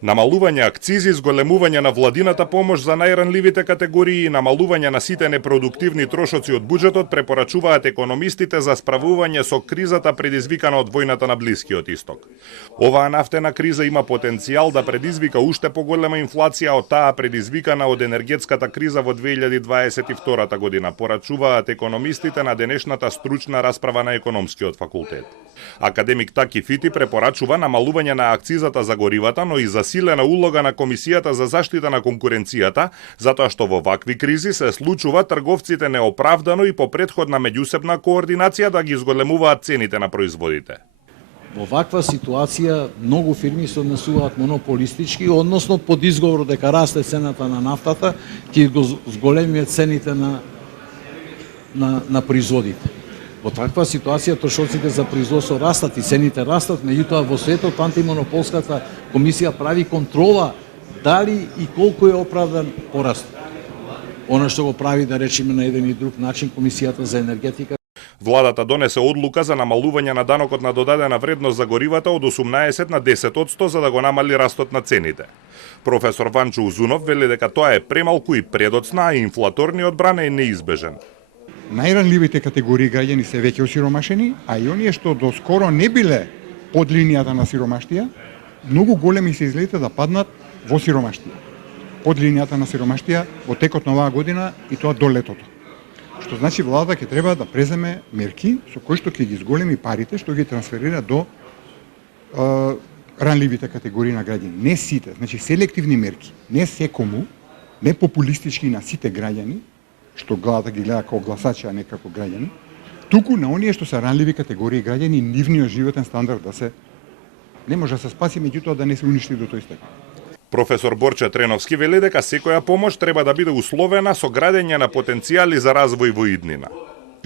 Намалување акцизи, зголемување на владината помош за најранливите категории и намалување на сите непродуктивни трошоци од буџетот препорачуваат економистите за справување со кризата предизвикана од војната на Блискиот Исток. Оваа нафтена криза има потенцијал да предизвика уште поголема инфлација од таа предизвикана од енергетската криза во 2022 година, порачуваат економистите на денешната стручна расправа на економскиот факултет. Академик Таки Фити препорачува намалување на акцизата за горивата, но и засилена улога на Комисијата за заштита на конкуренцијата, затоа што во вакви кризи се случува трговците неоправдано и по претходна меѓусебна координација да ги зголемуваат цените на производите. Во ваква ситуација многу фирми се однесуваат монополистички, односно под изговор дека расте цената на нафтата, ќе го зголемиме цените на производите. Во таква ситуација трошоците за производство растат и цените растат, меѓутоа во светот антимонополската комисија прави контрола дали и колку е оправдан пораст. Она што го прави, да речеме, на еден и друг начин Комисијата за енергетика. Владата донесе одлука за намалување на данокот на додадена вредност за горивата од 18 на 10% за да го намали растот на цените. Професор Ванчо Узунов вели дека тоа е премалку и предоцна, а инфлаторниот бран е неизбежен. Најранливите категории граѓани се веќе осиромашени, а и оние што доскоро не биле под линијата на сиромаштија, многу големи се изгледа да паднат во сиромаштија. Под линијата на сиромаштија во текот на оваа година и тоа до летото. Што значи владата ќе треба да преземе мерки со кои што ќе ги зголеми парите што ги трансферира до ранливите категории на граѓани. Не сите, значи селективни мерки, не секому, не популистички на сите граѓани, што владата ги гледа како гласачи, а не како граѓани, туку на оние што се ранливи категории граѓани, нивниот животен стандард да се не може да се спаси, меѓутоа да не се уништи до тој степен. Професор Борче Треновски вели дека секоја помош треба да биде условена со градење на потенцијали за развој во иднина.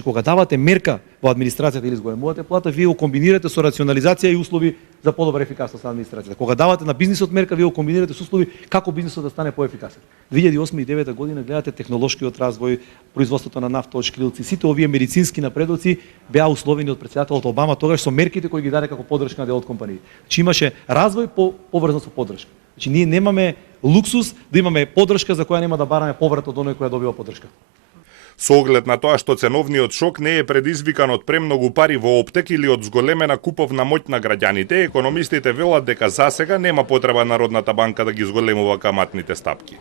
Кога давате мерка во администрацијата или зголемувате плата, вие го комбинирате со рационализација и услови за подобра ефикасност на администрацијата. Кога давате на бизнисот мерка, вие го комбинирате со услови како бизнисот да стане поефикасен. 2008 и 2009 година гледате технолошкиот развој, производството на нафта од шкрилци, сите овие медицински напредоци беа условени од претседателот Обама тогаш со мерките кои ги даде како поддршка на дел од компании. Значи имаше развој поврзан со поддршка. Значи ние немаме луксус да имаме поддршка за која нема да бараме поврат од оној кој добива поддршка. Со оглед на тоа што ценовниот шок не е предизвикан од премногу пари во оптек или од зголемена куповна моќ на граѓаните, економистите велат дека засега нема потреба Народната банка да ги зголемува каматните стапки.